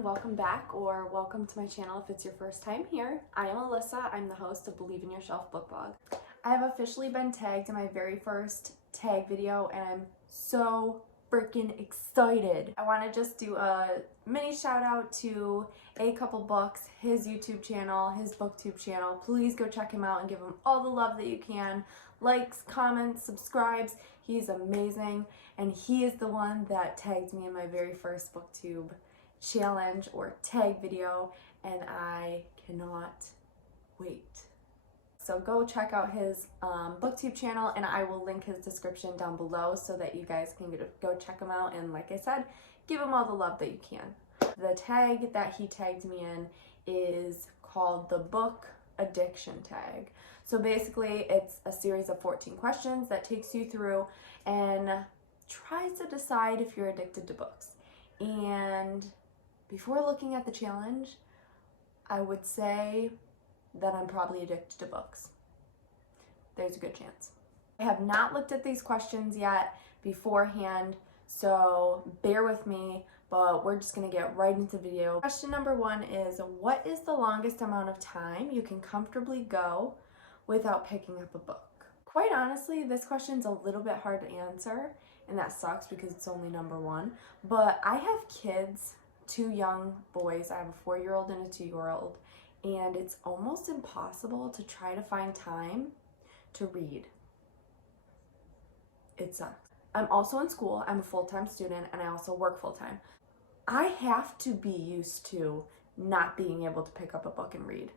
everyone, welcome back or welcome to my channel if it's your first time here. I am Alyssa, I'm the host of Believe in Yourself book blog. I have officially been tagged in my very first tag video and I'm so freaking excited. I want to just do a mini shout out to Kupel Books, his YouTube channel, his booktube channel. Please go check him out and give him all the love that you can. Likes, comments, subscribes. He's amazing and he is the one that tagged me in my very first booktube challenge or tag video and I cannot wait. So go check out his booktube channel and I will link his description down below so that you guys can go check him out and, like I said, give him all the love that you can. The tag that he tagged me in is called the book addiction tag. So basically it's a series of 14 questions that takes you through and tries to decide if you're addicted to books. And before looking at the challenge, I would say that I'm probably addicted to books. There's a good chance. I have not looked at these questions yet beforehand, so bear with me, but we're just gonna get right into the video. Question number 1 is, what is the longest amount of time you can comfortably go without picking up a book? Quite honestly, this question's a little bit hard to answer, and that sucks because it's only number 1, but I have kids, 2 young boys. I have a 4-year-old and a 2-year-old, and it's almost impossible to try to find time to read. It sucks. I'm also in school. I'm a full-time student and I also work full-time. I have to be used to not being able to pick up a book and read.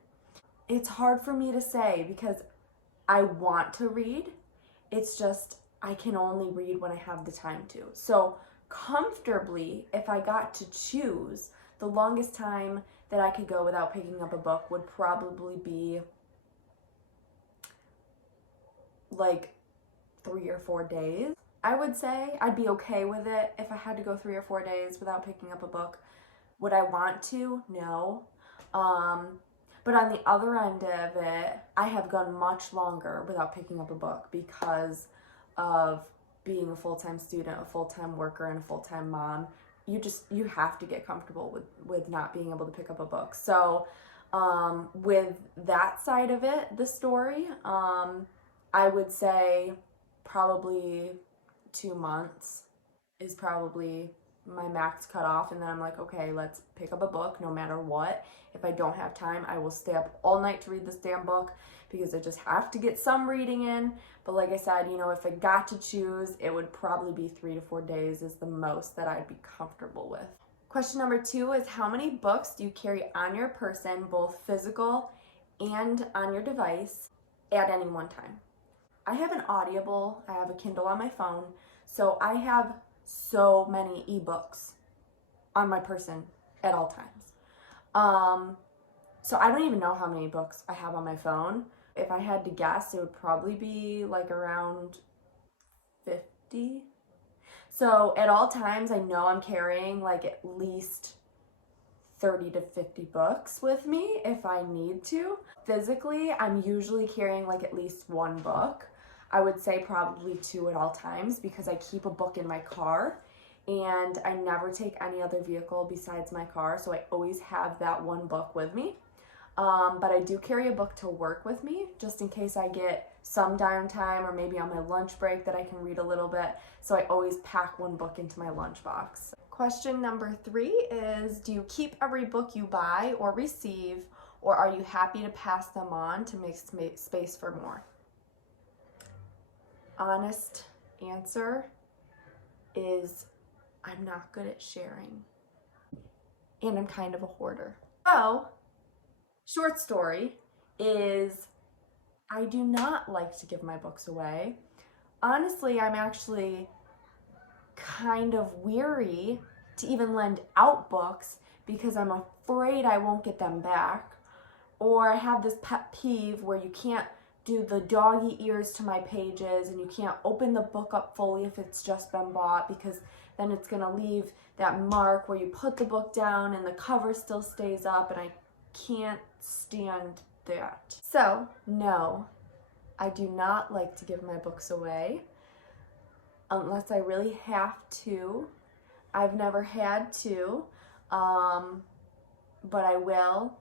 It's hard for me to say because I want to read. It's just I can only read when I have the time to. So comfortably, if I got to choose, the longest time that I could go without picking up a book would probably be like 3 or 4 days. I would say I'd be okay with it if I had to go 3 or 4 days without picking up a book. Would I want to? No. But on the other end of it, I have gone much longer without picking up a book because of being a full-time student, a full-time worker, and a full-time mom. You have to get comfortable with not being able to pick up a book. So with that side of it, the story, I would say probably 2 months is probably my max cutoff, and then I'm like, okay, let's pick up a book no matter what. If I don't have time, I will stay up all night to read this damn book because I just have to get some reading in. But like I said, you know, if I got to choose, it would probably be 3 to 4 days is the most that I'd be comfortable with. Question number 2 is, how many books do you carry on your person, both physical and on your device, at any one time? I have an Audible, I have a Kindle on my phone, so I have so many ebooks on my person at all times. So I don't even know how many books I have on my phone. If I had to guess, it would probably be like around 50. So at all times, I know I'm carrying like at least 30 to 50 books with me if I need to. Physically, I'm usually carrying like at least 1 book. I would say probably 2 at all times because I keep a book in my car and I never take any other vehicle besides my car, so I always have that 1 book with me. But I do carry a book to work with me just in case I get some downtime or maybe on my lunch break that I can read a little bit, so I always pack 1 book into my lunchbox. Question number 3 is, do you keep every book you buy or receive, or are you happy to pass them on to make space for more? Honest answer is I'm not good at sharing and I'm kind of a hoarder. So, short story is I do not like to give my books away. Honestly, I'm actually kind of weary to even lend out books because I'm afraid I won't get them back. Or I have this pet peeve where you can't do the doggy ears to my pages and you can't open the book up fully if it's just been bought because then it's gonna leave that mark where you put the book down and the cover still stays up, and I can't stand that. So no, I do not like to give my books away unless I really have to. I've never had to. but I will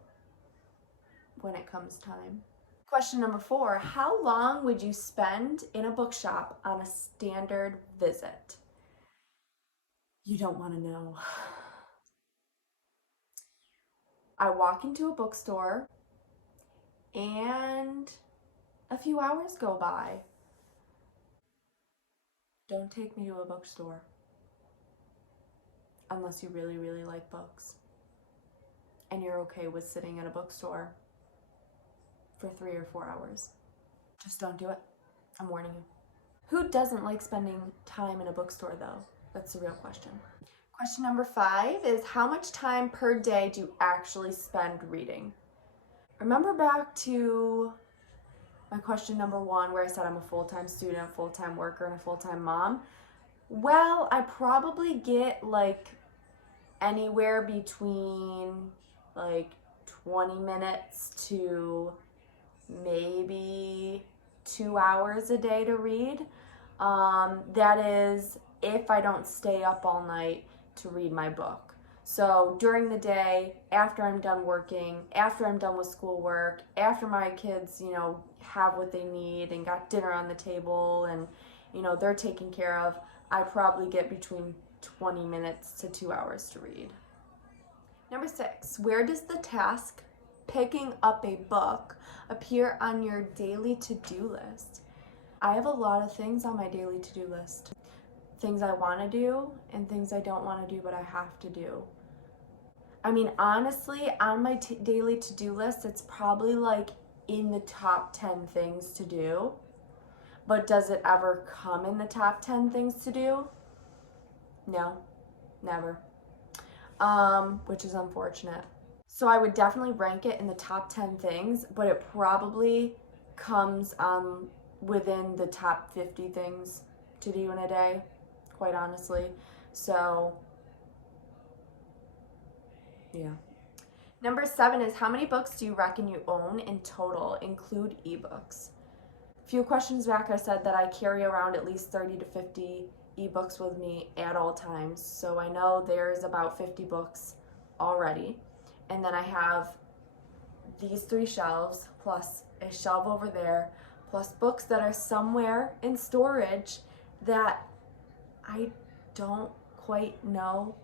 when it comes time. Question number 4, how long would you spend in a bookshop on a standard visit? You don't want to know. I walk into a bookstore and a few hours go by. Don't take me to a bookstore unless you really, really like books and you're okay with sitting at a bookstore for 3 or 4 hours. Just don't do it. I'm warning you. Who doesn't like spending time in a bookstore though? That's the real question. Question number 5 is, how much time per day do you actually spend reading? Remember back to my question number 1 where I said I'm a full-time student, full-time worker, and a full-time mom? Well, I probably get like anywhere between like 20 minutes to maybe 2 hours a day to read. That is if I don't stay up all night to read my book. So during the day, after I'm done working, after I'm done with schoolwork, after my kids, have what they need and got dinner on the table and, they're taken care of, I probably get between 20 minutes to 2 hours to read. Number 6, where does the task picking up a book appear on your daily to-do list? I have a lot of things on my daily to-do list. Things I want to do and things I don't want to do but I have to do. I mean, honestly, on my daily to-do list, it's probably like in the top 10 things to do. But does it ever come in the top 10 things to do? No, never. Which is unfortunate. So I would definitely rank it in the top 10 things, but it probably comes within the top 50 things to do in a day, quite honestly. So, yeah. Number 7 is, how many books do you reckon you own in total, include ebooks? A few questions back I said that I carry around at least 30 to 50 ebooks with me at all times. So I know there's about 50 books already. And then I have these 3 shelves, plus a shelf over there, plus books that are somewhere in storage that I don't quite know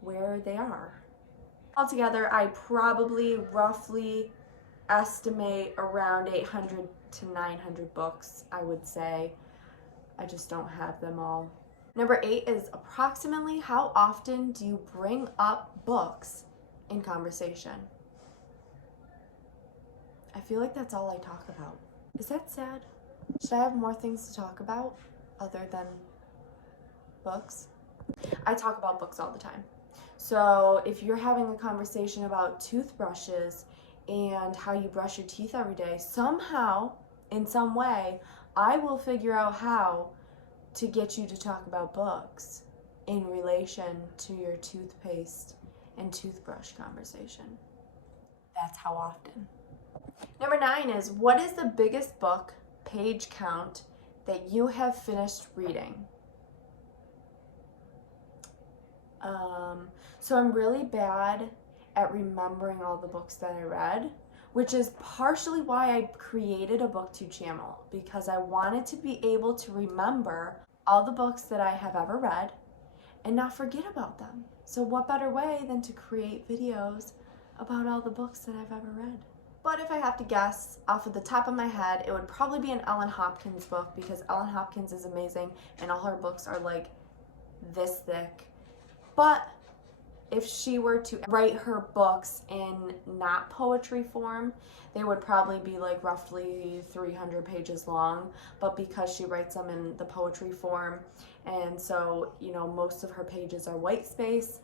where they are. Altogether, I probably roughly estimate around 800 to 900 books, I would say. I just don't have them all. Number 8 is, approximately how often do you bring up books in conversation? I feel like that's all I talk about. Is that sad? Should I have more things to talk about other than books? I talk about books all the time. So if you're having a conversation about toothbrushes and how you brush your teeth every day, somehow, in some way, I will figure out how to get you to talk about books in relation to your toothpaste and toothbrush conversation. That's how often. Number 9 is, what is the biggest book page count that you have finished reading? So I'm really bad at remembering all the books that I read, which is partially why I created a BookTube channel, because I wanted to be able to remember all the books that I have ever read and not forget about them. So what better way than to create videos about all the books that I've ever read? But if I have to guess off of the top of my head, it would probably be an Ellen Hopkins book, because Ellen Hopkins is amazing and all her books are like this thick. But if she were to write her books in not poetry form, they would probably be like roughly 300 pages long. But because she writes them in the poetry form, and so, most of her pages are white space,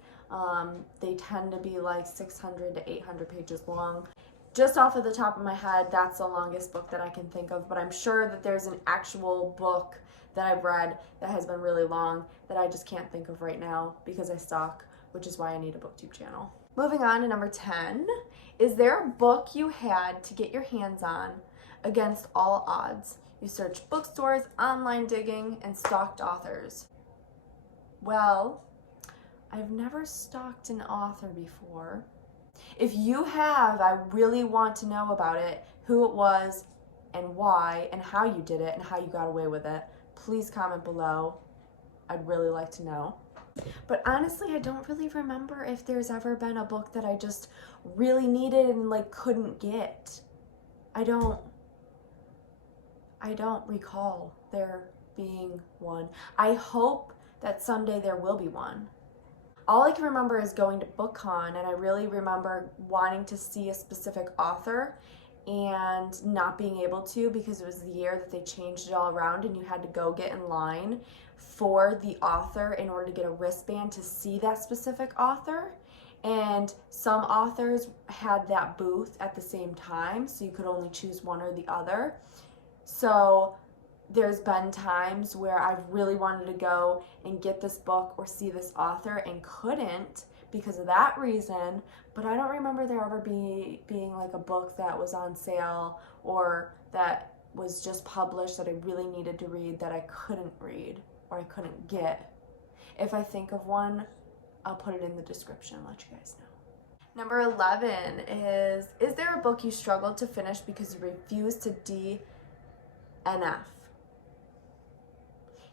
they tend to be like 600 to 800 pages long. Just off of the top of my head, that's the longest book that I can think of, but I'm sure that there's an actual book that I've read that has been really long that I just can't think of right now because I stalk, which is why I need a BookTube channel. Moving on to number 10, is there a book you had to get your hands on against all odds? You searched bookstores, online digging, and stalked authors. Well, I've never stalked an author before, If you have, I really want to know about it, who it was and why and how you did it and how you got away with it. Please comment below. I'd really like to know. But honestly, I don't really remember if there's ever been a book that I just really needed and like couldn't get. I don't recall there being one. I hope that someday there will be one. All I can remember is going to BookCon, and I really remember wanting to see a specific author and not being able to because it was the year that they changed it all around and you had to go get in line for the author in order to get a wristband to see that specific author. And some authors had that booth at the same time, so you could only choose one or the other. So there's been times where I've really wanted to go and get this book or see this author and couldn't because of that reason, but I don't remember there ever being like a book that was on sale or that was just published that I really needed to read that I couldn't read or I couldn't get. If I think of one, I'll put it in the description and let you guys know. Number 11 is there a book you struggled to finish because you refused to DNF?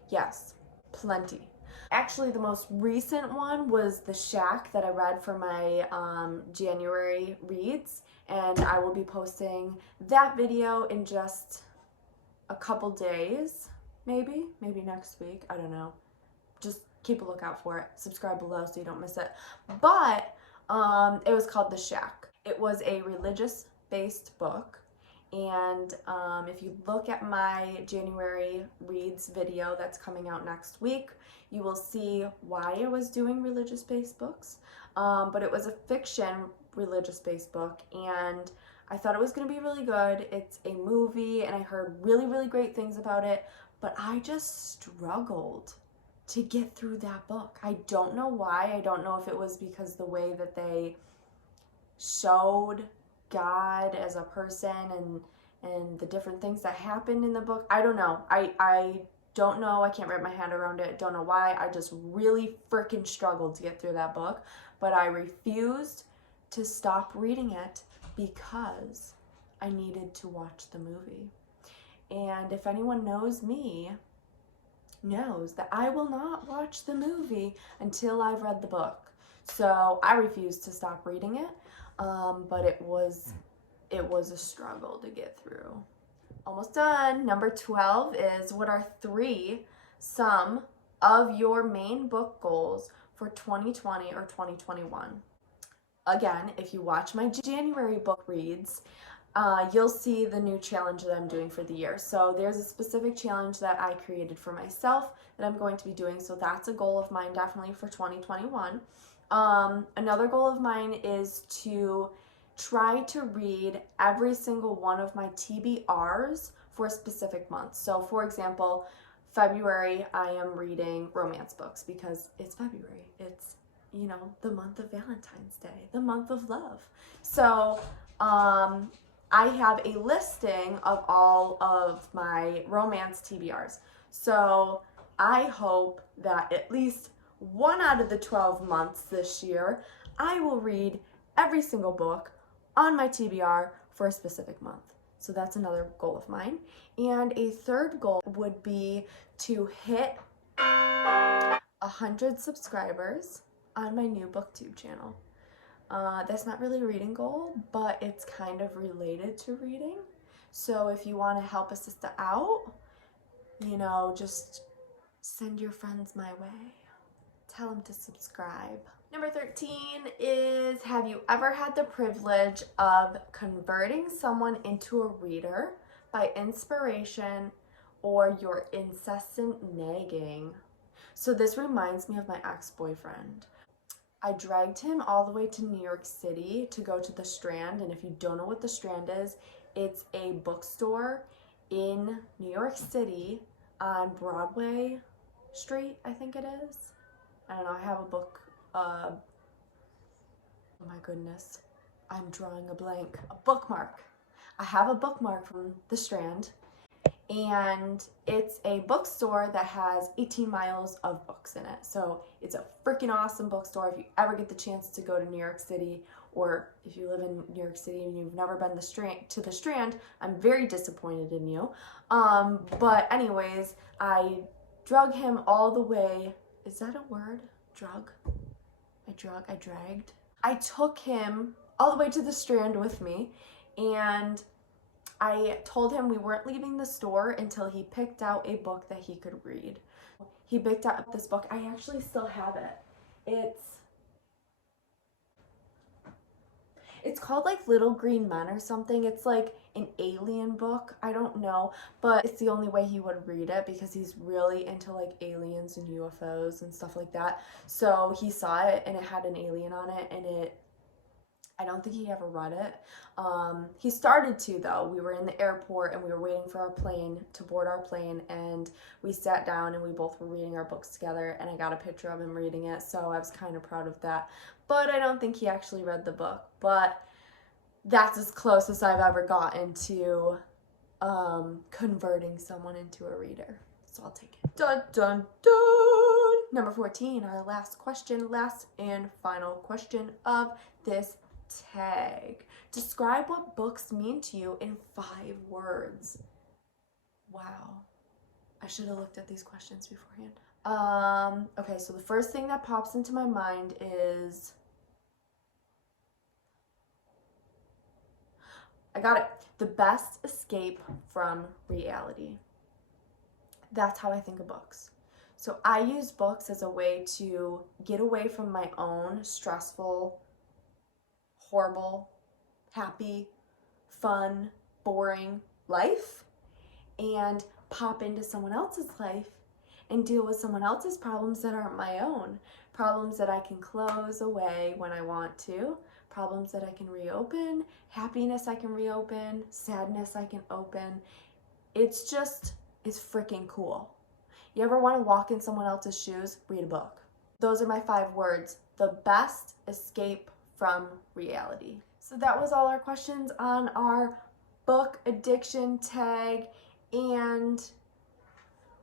Yes, plenty. Actually, the most recent one was The Shack that I read for my January reads, and I will be posting that video in just a couple days, maybe next week, I don't know. Just keep a lookout for it. Subscribe below so you don't miss it. But it was called The Shack. It was a religious-based book. And if you look at my January reads video that's coming out next week, you will see why I was doing religious-based books. But it was a fiction religious-based book, and I thought it was going to be really good. It's a movie, and I heard really, really great things about it, but I just struggled to get through that book. I don't know why. I don't know if it was because the way that they showed God as a person and the different things that happened in the book. I don't know. I don't know. I can't wrap my head around it. Don't know why. I just really freaking struggled to get through that book, but I refused to stop reading it because I needed to watch the movie. And if anyone knows me, knows that I will not watch the movie until I've read the book. So I refused to stop reading it. But it was a struggle to get through. Almost done. Number 12 is, what are some of your main book goals for 2020 or 2021? Again, if you watch my January book reads, you'll see the new challenge that I'm doing for the year. So there's a specific challenge that I created for myself that I'm going to be doing. So that's a goal of mine definitely for 2021. Another goal of mine is to try to read every single one of my TBRs for a specific month. So for example, February, I am reading romance books because it's February. It's, you know, the month of Valentine's Day, the month of love. So, I have a listing of all of my romance TBRs. So I hope that at least 1 out of the 12 months this year, I will read every single book on my TBR for a specific month. So that's another goal of mine. And a third goal would be to hit 100 subscribers on my new BookTube channel. That's not really a reading goal, but it's kind of related to reading. So if you want to help a sister out, you know, just send your friends my way. Tell them to subscribe. Number 13 is, have you ever had the privilege of converting someone into a reader by inspiration or your incessant nagging? So this reminds me of my ex-boyfriend. I dragged him all the way to New York City to go to the Strand, and if you don't know what the Strand is, it's a bookstore in New York City on Broadway Street, I think it is. I don't know, I have a book, oh my goodness, I'm drawing a blank. A bookmark. I have a bookmark from the Strand, and it's a bookstore that has 18 miles of books in it. So it's a freaking awesome bookstore. If you ever get the chance to go to New York City, or if you live in New York City and you've never been to the Strand, I'm very disappointed in you. But anyways, I drug him all the way. Is that a word? Drug? I dragged. I took him all the way to the Strand with me, and I told him we weren't leaving the store until he picked out a book that he could read. He picked out this book. I actually still have it. It's called like Little Green Men or something. It's like an alien book. I don't know, but it's the only way he would read it because he's really into like aliens and UFOs and stuff like that. So he saw it and it had an alien on it, and I don't think he ever read it. He started to, though. We were in the airport and we were waiting for our plane to board our plane, and we sat down and we both were reading our books together, and I got a picture of him reading it, so I was kind of proud of that. But I don't think he actually read the book. But that's as close as I've ever gotten to converting someone into a reader. So I'll take it. Dun, dun, dun! Number 14, our last question, last and final question of this tag. Describe what books mean to you in 5 words. Wow. I should have looked at these questions beforehand. Okay, so the first thing that pops into my mind is, I got it. The best escape from reality. That's how I think of books. So I use books as a way to get away from my own stressful, horrible, happy, fun, boring life, and pop into someone else's life and deal with someone else's problems that aren't my own. Problems that I can close away when I want to. Problems that I can reopen. Happiness I can reopen. Sadness I can open. It's freaking cool. You ever want to walk in someone else's shoes? Read a book. Those are my 5 words. The best escape from reality. So that was all our questions on our book addiction tag, and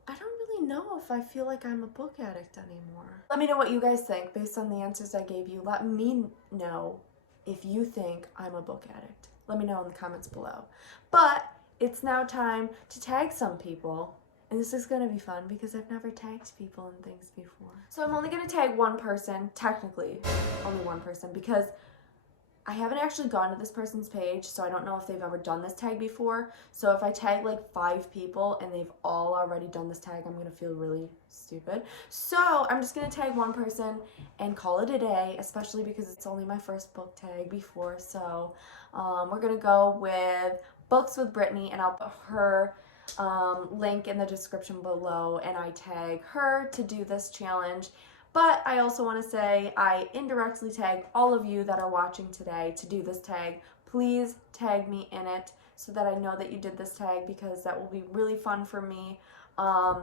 I don't really know if I feel like I'm a book addict anymore. Let me know what you guys think based on the answers I gave you. Let me know if you think I'm a book addict. Let me know in the comments below. But it's now time to tag some people. And this is gonna be fun because I've never tagged people and things before. So I'm only gonna tag one person, technically only one person, because I haven't actually gone to this person's page, so I don't know if they've ever done this tag before. So if I tag like 5 people and they've all already done this tag, I'm gonna feel really stupid. So I'm just gonna tag one person and call it a day, especially because it's only my first book tag before. So we're gonna go with Books with Brittany, and I'll put her link in the description below, and I tag her to do this challenge. But I also want to say I indirectly tag all of you that are watching today to do this tag. Please tag me in it so that I know that you did this tag, because that will be really fun for me. I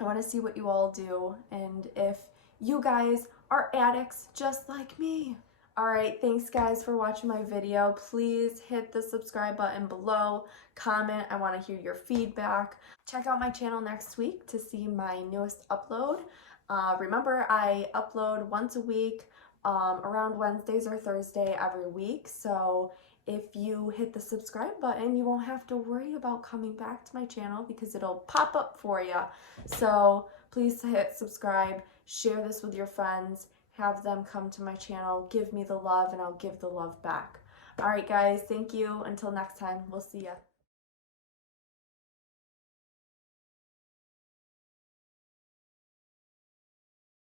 want to see what you all do and if you guys are addicts just like me. Alright, thanks guys for watching my video. Please hit the subscribe button below, comment, I want to hear your feedback. Check out my channel next week to see my newest upload. Remember, I upload once a week, around Wednesdays or Thursday every week, so if you hit the subscribe button, you won't have to worry about coming back to my channel because it'll pop up for you. So please hit subscribe, share this with your friends, have them come to my channel, give me the love, and I'll give the love back. Alright guys, thank you. Until next time, we'll see ya.